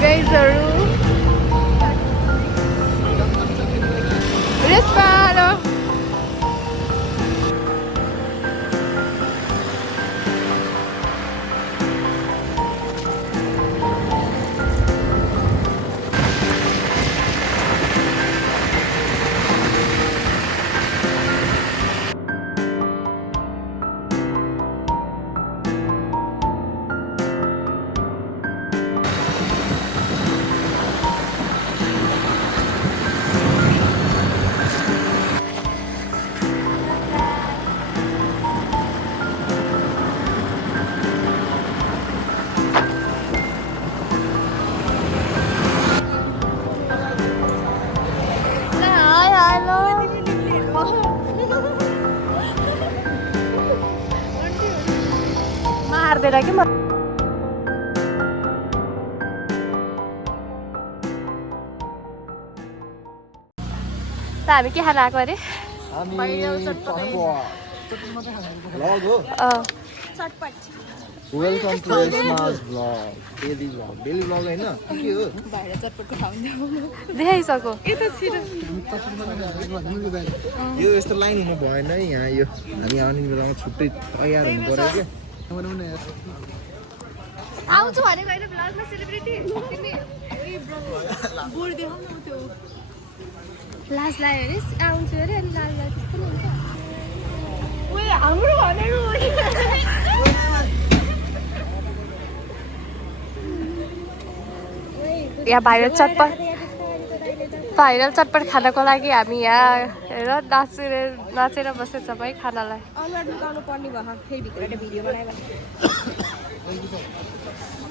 गाइजहरू रेस्पारो मार्दैन कि म हामी के खान आएको अरे welcome to Resmas vlog daily vlog हैन के हो बाहिर चटपटको खाउँदै देखाइसक्यो यो यस्तो लाइन हुनु भएन है यहाँ यो हामी आउने बेलामा छुट्टै तयार हुनु पर्यो के आउँछु भनेको होइन ब्लगमा सेलिब्रिटी तिमी बोर्ड देखाउ न त्यो लाज लाग्यो अरे आउँछु अरे अनि लाज लाग्यो ओए हाम्रो भनेर यहाँ बाहिर चटपट खानको लागि हामी यहाँ हेर नाचेर बसेछ भाइ खानालाई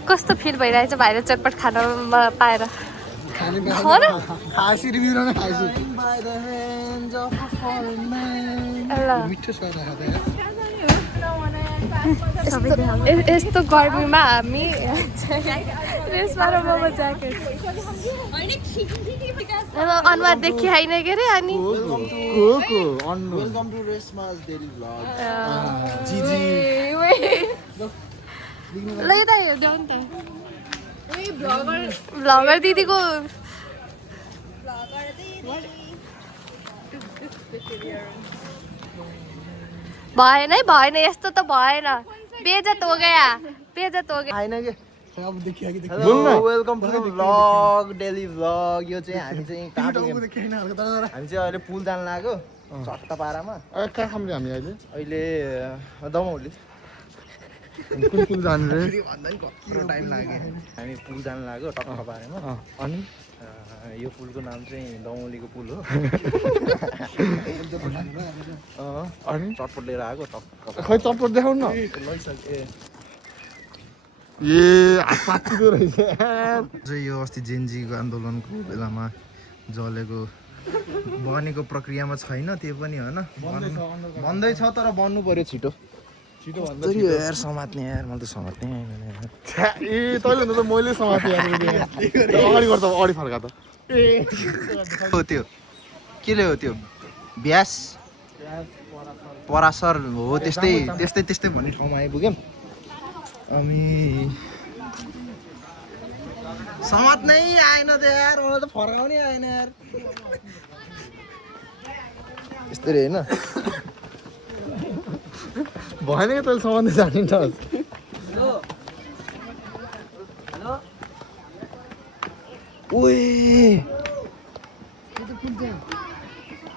कस्तो फिल भइरहेछ बाहिर चटपट खानमा पाएर यस्तो गर्मीमा हामी रेस्मारो मोमो ज्याकेट अनुहार देखि होइन के अरे अनि वेलकम टु रेस्मास डेली भ्लग ल यता हेर्दै नि त भ्लगर दिदीको भएन है भएन यस्तो त भएन बेइज्जत हो गया हैन के hello welcome to vlog daily vlog यो चाहिँ हामी चाहिँ हामी चाहिँ अहिले पुल जान लाग्यो चट्टा पारामा कहाँ खाम्ले हामी अहिले दमौली कुन पुल जाने रे भन्दा नि कत्रो टाइम लाग्यो हामी पुल जान लाग्यो टक्क पारेमा अनि यो पुलको नाम चाहिँ दमौलीको पुल हो अनि चटपट लिएर आएको टक्क खै चटपट देखाउन न ए साँच्चीको रहेछ चाहिँ यो अस्ति जेनजीको आन्दोलनको बेलामा जलेको बनेको प्रक्रियामा छैन त्यो पनि होइन बन्दैछ तर बन्नु पर्यो छिटो यार समात्ने यार मैले त समात्ने ए तैँले त मैले समातेँ अगाडि गर्छ अगाडि फर्का त हो त्यो केले हो त्यो ब्यास परासर हो त्यस्तै भन्ने ठाउँमा आइपुग्यौँ अनि समात्नै आएन त यार मलाई त फर्काउनै आएन यार यस्तै होइन भएन कि तैँले समात्दै जानिन्छ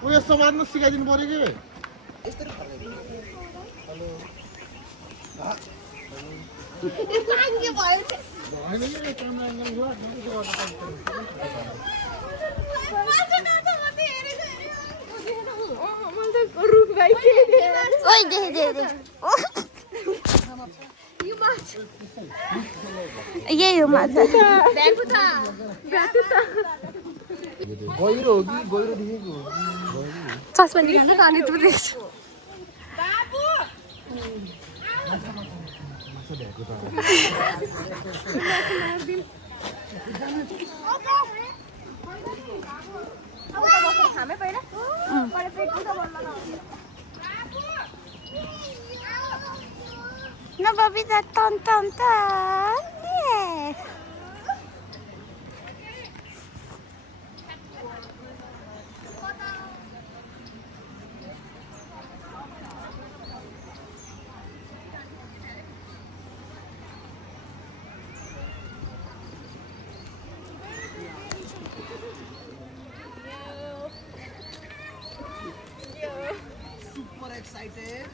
उयो समात्न सिकाइदिनु पर्यो कि यही हो माछा गहिरो हो कि गहिरो देखेको चस्मा निकाल्नु त अनि तँ देख्छु Babita, ton ton ton. Yeah. Super excited.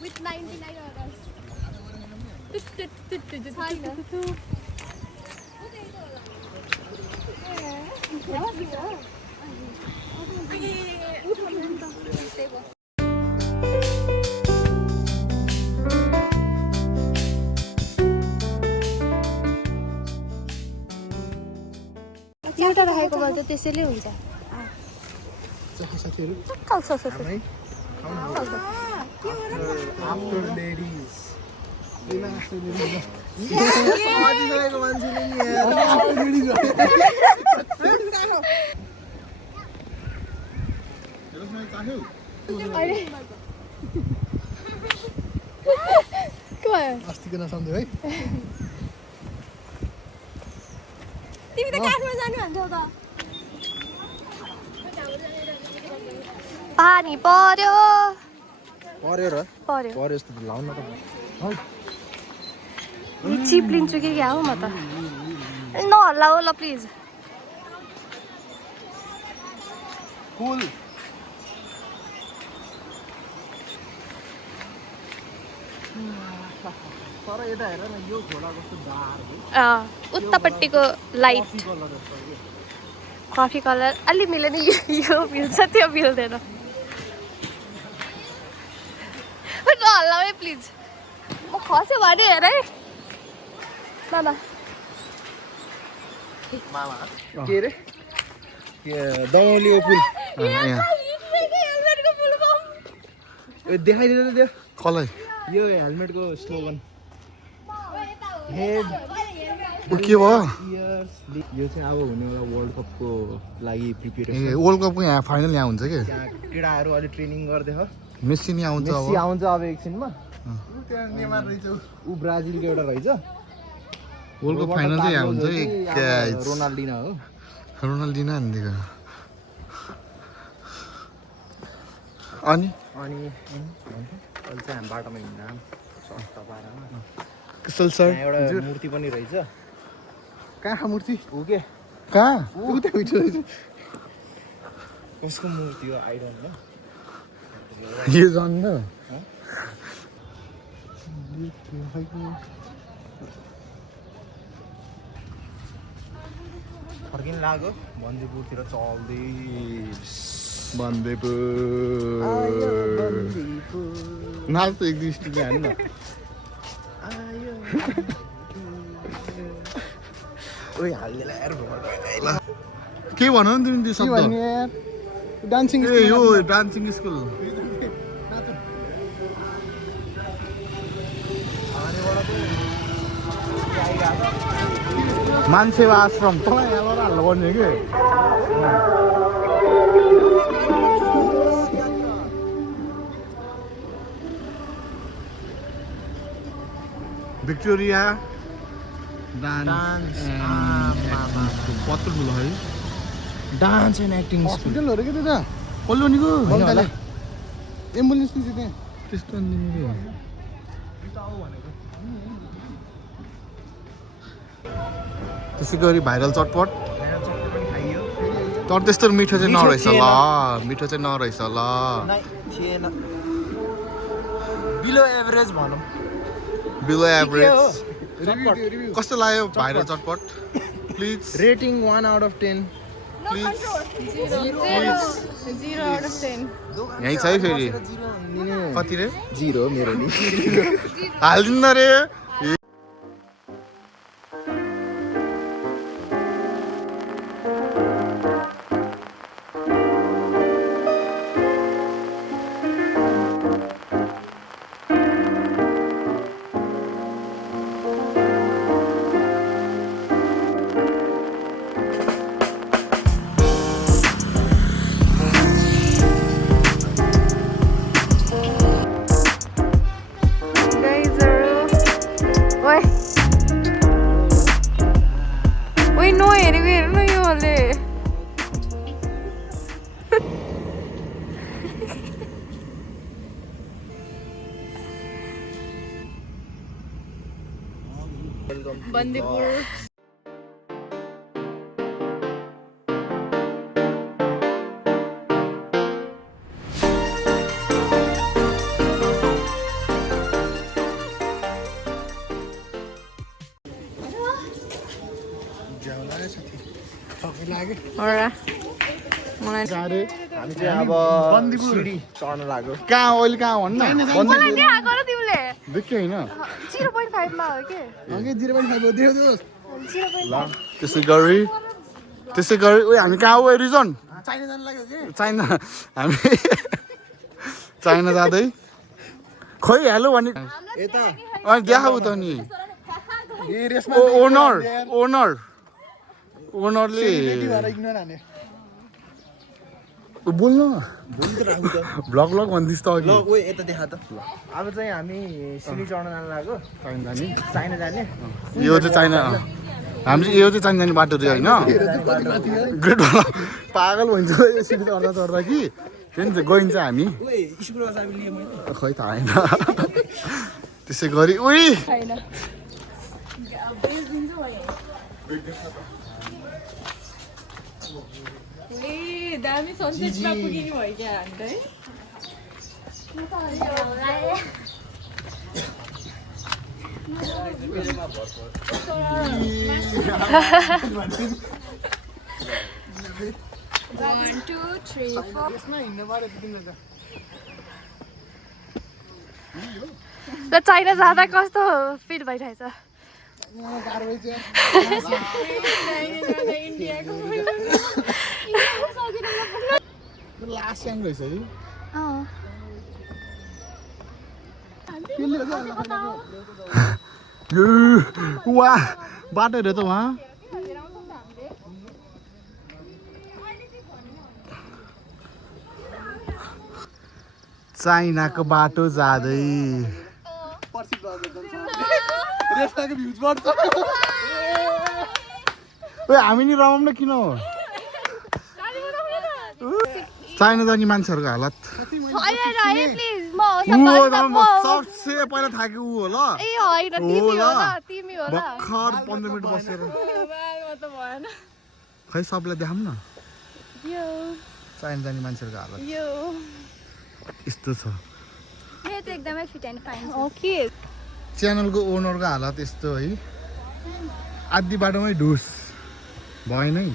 With 99 orders. एउटा राखेको भए त त्यसैले हुन्छ साथीहरु चल्छ हामै आफ्टर लेडिज समातिरहेको मान्छेले नि आफ्टर लेडिज अस्तिको नसम्झ्यो है तिमी त काठमाडौँ जानु भन्थ्यौ त पानी पर्यो पर्यो र पर्यो पर्यो जस्तो लाउन त चिप लिन्छु कि क्या हो म त नहल्ला हो ल प्लिज कुल तर यता हेर न यो खोला कस्तो गाह्रो उतापट्टिको लाइट कफी कलर अलि मिल्दैन यो मिल्छ त्यो मिल्दैन नहल्ला है प्लिज म खस्यो भने हेर है मामा के रे दमौलीको पुल देखाइदिनु त त्यो कसलाई यो हेलमेटको स्लोगन हेड के भयो यो चाहिँ अब हुनेवाला वर्ल्ड कपको लागि प्रिपेरेसन ए वर्ल्ड कपको यहाँ फाइनल यहाँ हुन्छ के त्यहाँ केटाहरू अहिले ट्रेनिङ गर्दै हो मेस्सी नि आउँछ अब मेस्सी आउँछ अब एकछिनमा ऊ ब्राजिलको एउटा रहेछ वर्ल्ड कप फाइनल चाहिँ यहाँ हुन्छ रोनाल्डिनो हो रोनाल्डिनो हानिदिएको अनि अनि अहिले चाहिँ हामी बाटोमा हिँड्दा सस्ता पारामा कुशल सर त्यहाँ एउटा मूर्ति पनि रहेछ कहाँ मूर्ति ऊ के कहाँ ऊ त उठ्यो रहेछ कसको मूर्ति हो आई डोन्ट नो यो जान्न फर्किन लाग्यो बन्दीपुरतिर चल्दै बन्देपुर नाच त एक दुई स्टिक हाल्नु न ओइ हाल्देला यार के भन नि तिमी त्यो शब्द डान्सिङ ए यो डान्सिङ स्कुल मानसेवा आश्रम तँलाई यहाँबाट हाल्नु पर्ने कि भिक्टोरिया डान्स कत्रो ठुलो है डान्स एन्ड एक्टिङ हस्पिटलहरू के त्यता कल्लोनीको एम्बुलेन्स नि त्यहाँ त्यस्तो त्यसै गरी भाइरल चटपट तर त्यस्तो मिठो चाहिँ नरहेछ ल मिठो चाहिँ नरहेछ ल थिएन बिलो एभरेज भनौँ बिलो एभरेज कस्तो लाग्यो भाइरल चटपट please rating 1 out of 10 please 0 out of 10 यहीँ छ है फेरि कति रे 0 मेरो नि हालिदिन्न रे ओइ नहेरेको हेर्नु न योले बन्दीपुर हामी चाहिँ अब सिडी चढ्न लाग्यो कहाँ अहिले कहाँ भन्नु न देखियो होइन 0.5 मा हो के ल त्यसै गरी उयो हामी कहाँ हो रिजन चाइना जानु लाग्यो कि चाइना हामी चाइना जाँदै खोइ हेलो भने अनि देखाऊ त नि ओनरले बोल्न भ्लग भन्दिस् त अघि ओ यता देखा त अब चाहिँ हामी सिडी चढ्न जानु लाग्यो चाइना जाने यो चाहिँ चाइना हामी चाहिँ यो चाहिँ चाइना जाने बाटो रे होइन ग्रेट पागल भन्छ यो सिडी चढ्दा चढ्दा कि त्यही त गइन्छ हामी खै थाहा होइन त्यसै गरी उही दामी सनसेटमा पुगिनु भयो क्या हामी त है चाइना जाँदा कस्तो फिल भइरहेछ लास्ट टाइम रहेछ है वा बाटो हेर त वहाँ चाइनाको बाटो जाँदै हामी नि रमाउँ न किन हो चाइना जाने मान्छेहरूको हालत सबसे पहिला थाकेको ऊ हो ल भर्खर 15 मिनट बसेर खै सबलाई देखाउँ न चाइना जाने मान्छेहरूको हालत यस्तो छ एकदमै फिट एन्ड फाइन च्यानलको ओनरको हालत यस्तो है आधी बाटोमै ढुस भएन है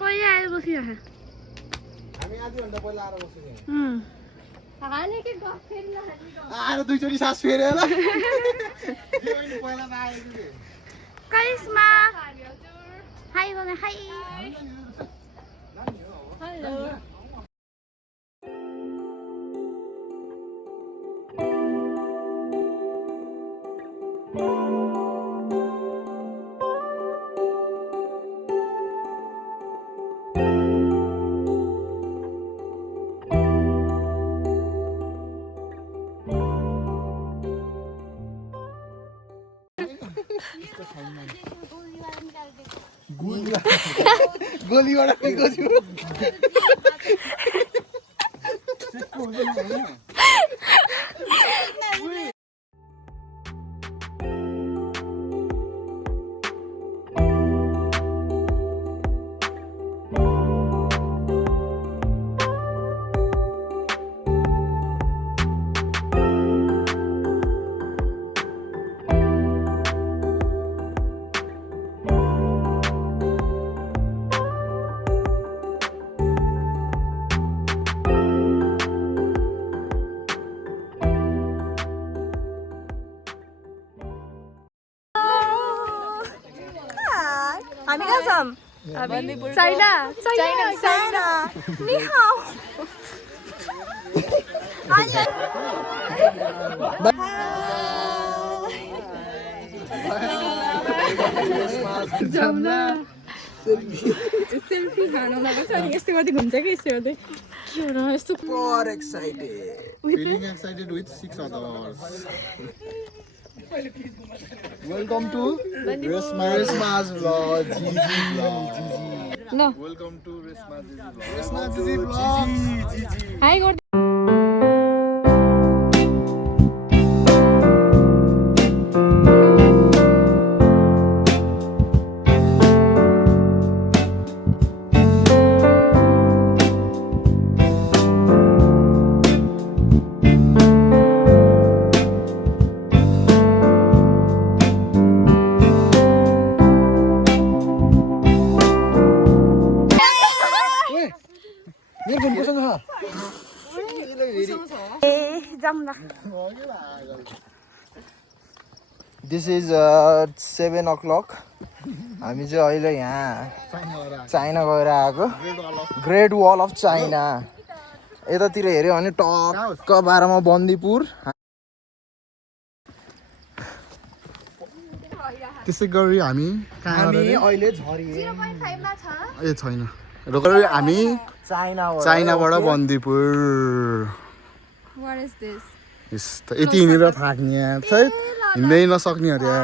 पहिला आएर बसिरह हामी आधी घन्टा पहिला आएर बसेको आएर दुईचोटि सास फेर्यो होला पहिला नआएको करिश्मा हाई बोल्नु हाई हेलो गोलीबाट हामी कहाँ छौँ चाइना चाइना चाइना नि हाउ जाउना सेल्फी खानु लगाउँछ अनि यस्तो गर्दै घुम्छ कि यस्तो गर्दै के हो र यस्तो Super excited. Feeling excited with 6 others. Welcome to Resma's vlog. Gigi vlog. No. Welcome to Resma's vlog. Resma's vlog. Gigi. High गर्दै This is 7 o'clock. हामी चाहिँ अहिले यहाँ चाइना गएर आएको ग्रेट वाल अफ चाइना यतातिर हेऱ्यो भने टक्क बाह्रमा बन्दीपुर त्यसै गरी हामी अहिले झरी ए छैन हामी चाइनाबाट बन्दीपुर What is this? यति हिँडेर थाक्ने चाहिँ हिँड्दै नसक्ने अरे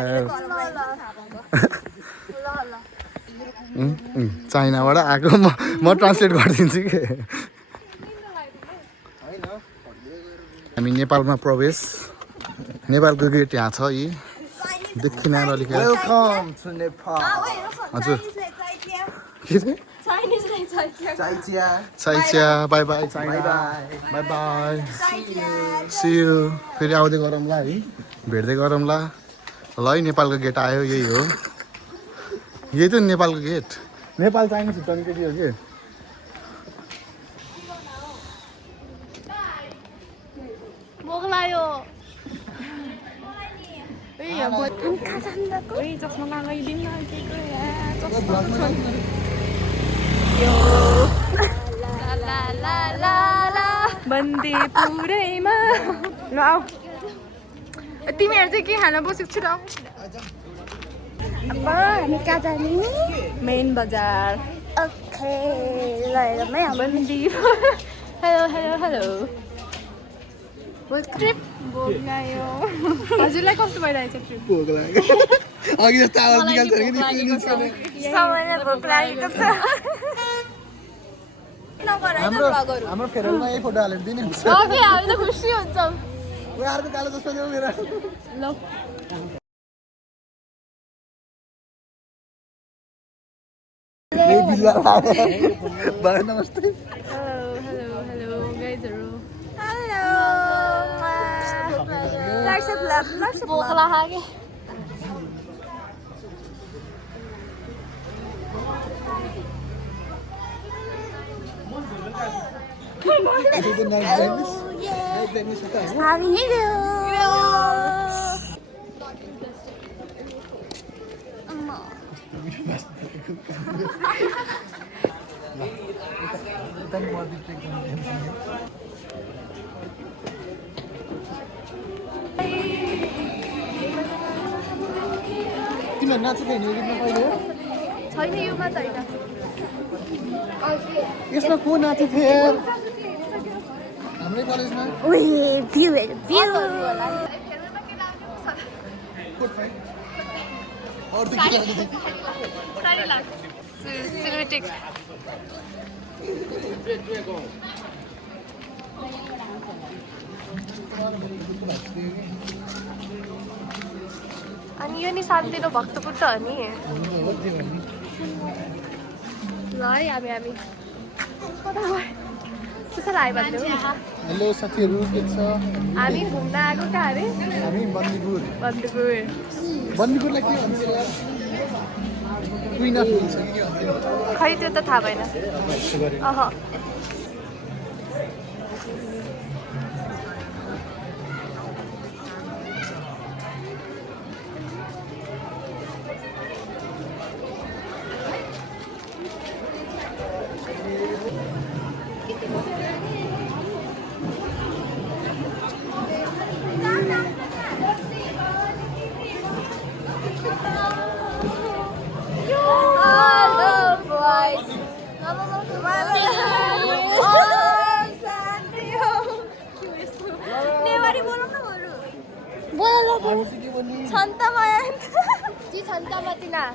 चाइनाबाट आएको म ट्रान्सलेट गरिदिन्छु कि हामी नेपालमा प्रवेश नेपालको गेट यहाँ छ यी देखिन अलिक वेलकम टु नेपाल हजुर के चाहिँ चाइचिया bye bye China bye bye see you फेरि आउँदै गरौँला है भेट्दै गरौँला ल है नेपालको गेट आयो यही हो यही त नेपालको गेट नेपाल चाइना छुट्टाउने केटी हो कि मोगलायो चस्मा लगाइदिनु बन्दीपुरैमा ल आऊ तिमीहरू चाहिँ के खान बसेको छु र अब हामी कहाँ जाने मेन बजार ओके ल हेरौँ है Bandipur hello hello hello trip भोक लाग्यो हजुरलाई कस्तो भइरहेछ ट्रिप भोक लाग्यो अघि जस्तो आवाज निकाल्छ कि सबैलाई भोक लागेको छ हाम्रो फेरलमा यही फोटो हालेर दिने हुन्छ ओके हामी त खुसी हुन्छौँ ओ अर्को कालो जस्तो देऊ मेरो ल बाई नमस्ते हेलो हेलो गाइजहरु हेलो भोक लाग्यो तिमीहरू नाचेको हिँड्यो गीतमा कहिले छैन योमा छैन यसमा को नाच्यो थियो यार हाम्रै कलेजमा अनि यो नि शान्तिनो भक्तपुर त हो नि ल है हामी कता गयो कसरी आयो भन्नु हेलो साथीहरू के छ हामी घुम्न आएको कहाँ अरे हामी बन्दीपुर बन्दीपुरलाई के भन्छ यार क्वीन अफ हिल्स हो कि के भन्छ खै त्यो त थाहा भएन अह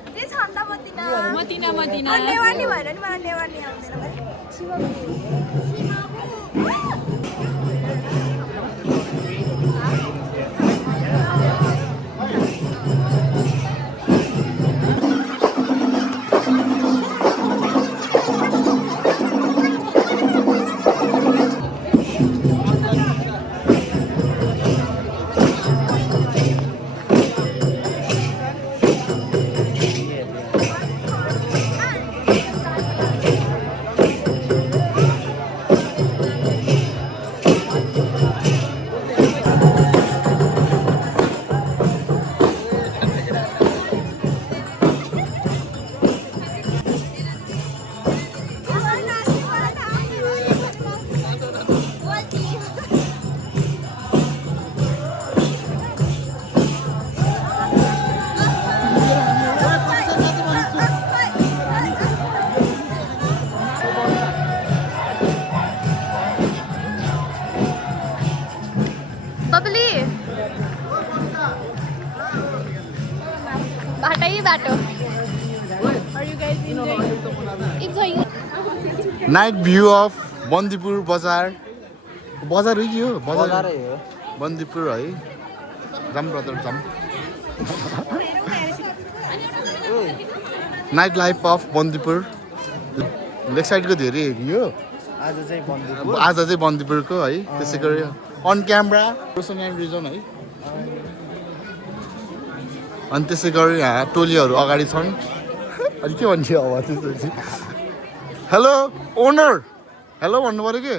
जी छन्ता मतिना मतिना नेवानी भएर नि मलाई नेवानी आउँदैन बबली बाटो नाइट भ्यू अफ बन्दीपुर बजार हो कि यो बजार बन्दीपुर है जाम ब्रदर जाम night life of Bandipur lake साइडको धेरै हेरियो आज चाहिँ बन्दीपुरको है त्यसै गरी अन क्यामरा रिजन है अनि त्यसै गरी यहाँ टोलीहरू अगाडि छन् अनि के भन्छ अब त्यसपछि हेलो ओनर हेलो भन्नु पऱ्यो के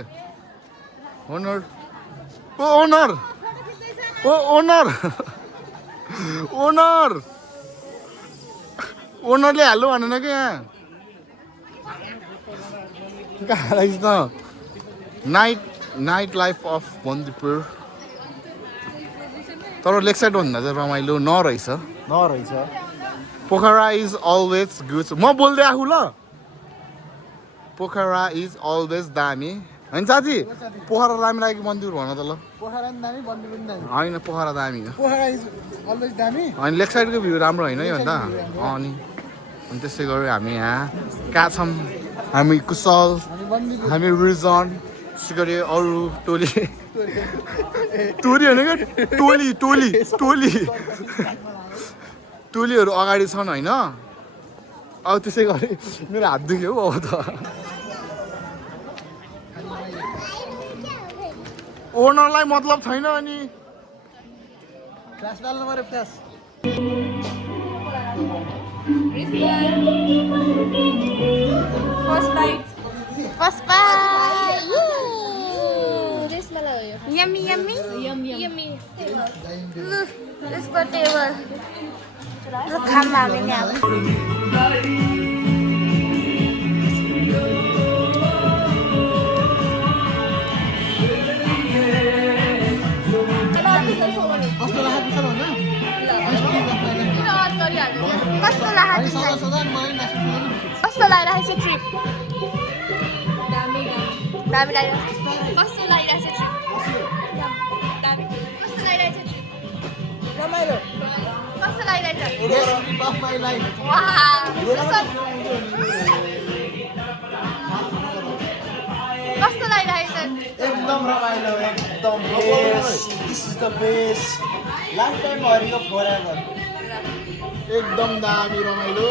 ओनर ओ ओनर ओ ओनर ओनर ओनरले हेलो भनेन कि यहाँ कहाँ रहेछ त नाइट लाइफ अफ बन्दीपुर तर लेक साइड भन्दा चाहिँ रमाइलो नरहेछ पोखरा इज अलवेज गुड म बोल्दै आफू ल पोखरा इज अलवेज दामी होइन साथी पोखरा दामी लाग्यो मन्दिर भन त ल होइन पोखरा दामी हो होइन लेक साइडको भ्यू राम्रो होइन है भन्दा अनि त्यसै गरी हामी यहाँ कहाँ छौँ हामी कुशल हामी रिजन त्यसै गरी अरू टोली होइन क्या टोलीहरू अगाडि छन् होइन अब त्यसै गरी मेरो हात दुख्यो हौ अब त ओनरलाई मतलब छैन अनि Yummy. Look, let's go table. Look, come on, now. कस्तो लागिरहेको छ ट्रिप दामी लागिरहेको कस्तो लागिरहेको छ दामी कस्तो लागिरहेको छ रमाइलो कस्तो लागिरहेको छ कस्तो लागिरहेको छ एकदम रमाइलो एकदम best this is the best lifetime हरिको फॉरएभर एकदम दामी रमाइलो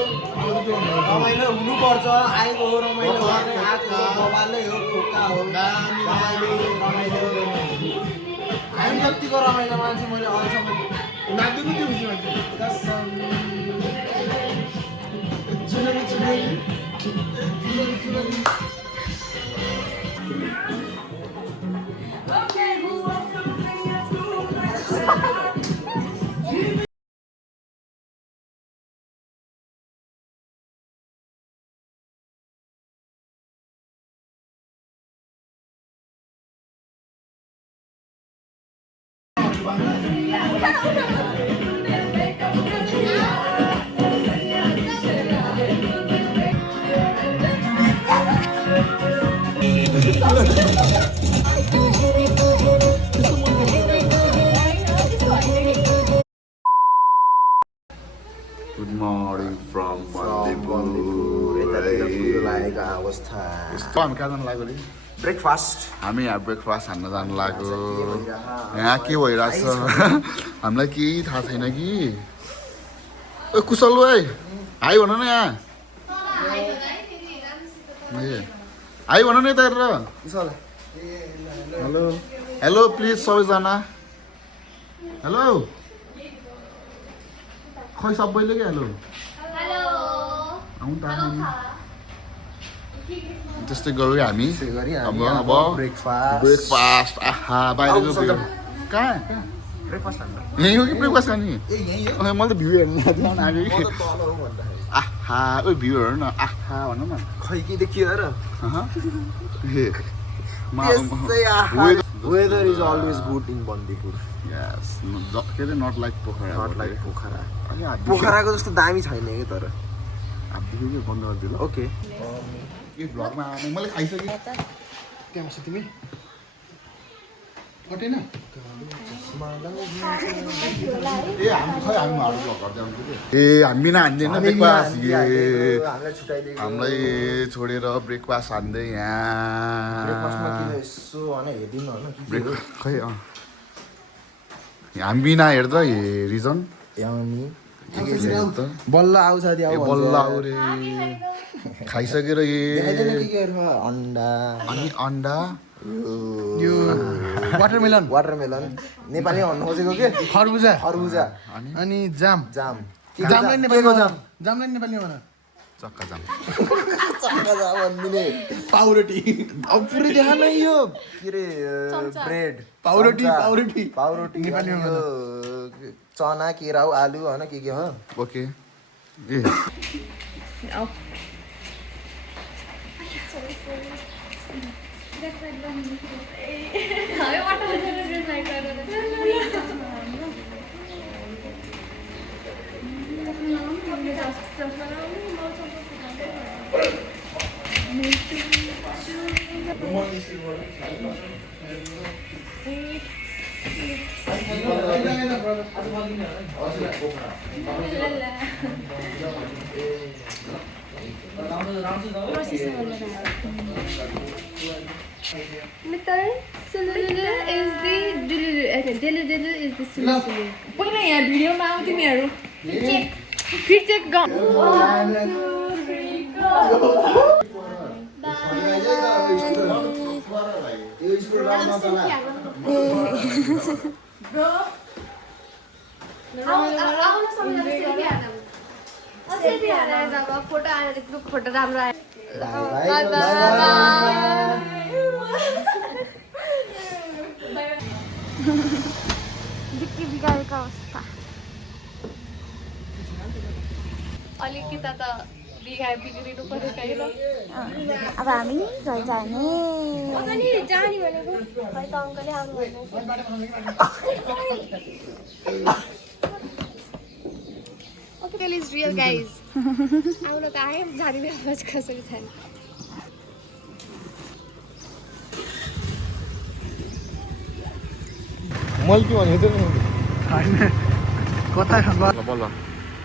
हुनुपर्छ आएको हो रमाइलो आएको मोबाइलै हो खोका हो रमाइलो हामी जतिको रमाइलो मान्छे मैले अहिलेसम्म नाच्दैको त्यो गुड मर्निङ फ्रम यतातिर लागेको अवस्था हामी कहाँ जानु लाग्यो अरे ब्रेकफास्ट हामी यहाँ ब्रेकफास्ट हान्न जानु लाग्यो यहाँ के भइरहेछ हामीलाई केही थाहा छैन कि ए कुशल भाइ हाई भन न यहाँ ए हाई भन न यता हेरेर हेलो हेलो प्लिज सबैजना हेलो खै सबैले क्या हेलो आउनु त त्यस्तै गऱ्यो हामी अब ब्रेकफास्ट आहा बाहिरको भ्यू कहाँ यहीँ हो कि ब्रेकफास्ट खाने मैले त भ्यू हेर्नु आएको कि आहा ओ भ्यू हेर्नु न आहा भन न खै के देखियो र weather is always good in Bandipur यस के अरे not like Pokhara not like Pokhara पोखराको जस्तो दामी छैन कि तर बन्द गरिदिनु ल ओके यो भ्लगमा आउने मैले खाइसकेँ के आउँछ तिमी कटेन ए हामी खै हामी भ्लग गर्दै आउँछु कि ए हामी हान्दैन ब्रेकफास्ट हामीलाई छोडेर ब्रेकफास्ट हान्दै यहाँ खै हामी बिना हेर्दा रिजन बल्ल आउँछ बल्ल आऊ रे खाइसकेर अन्डा अनि अन्डा यो वाटरमेलन नेपाली भन्नु खोजेको के खरबुजा अनि जाम जामलाई नेपाली भन चक्का जाम भनिदिने पाउरोटी अब पुरै देखा न यो के अरे ब्रेड पाउरोटी नेपालीमा यो चना केराउ आलु होइन के हो ओके ए पहिला यहाँ भिडियोमा आऊ तिमीहरू फिर चेक फोटो आएर फोटो राम्रो आयो बिगारेको अवस्था अलिकति त बिग्रिनु पर्यो कहिले अब हामी घर जाने जाने भनेको खै त अङ्कलले आउनु भनेको Okay, is real guys. आउनु त आयो जाने बेला कसरी छैन मैले के भनेको थिएँ कता बल्ल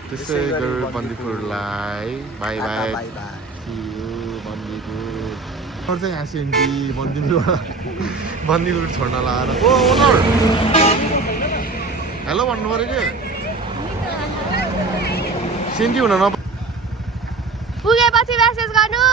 त्यसै गरेर बन्दीपुरलाई बाई बाई बन्दीपुर चाहिँ यहाँ सेन्टी बन्दीपुर छोड्न लाएर ओ ओनर हेलो भन्नु पऱ्यो के सेन्टी हुन न पुगेपछि मेसेज गर्नु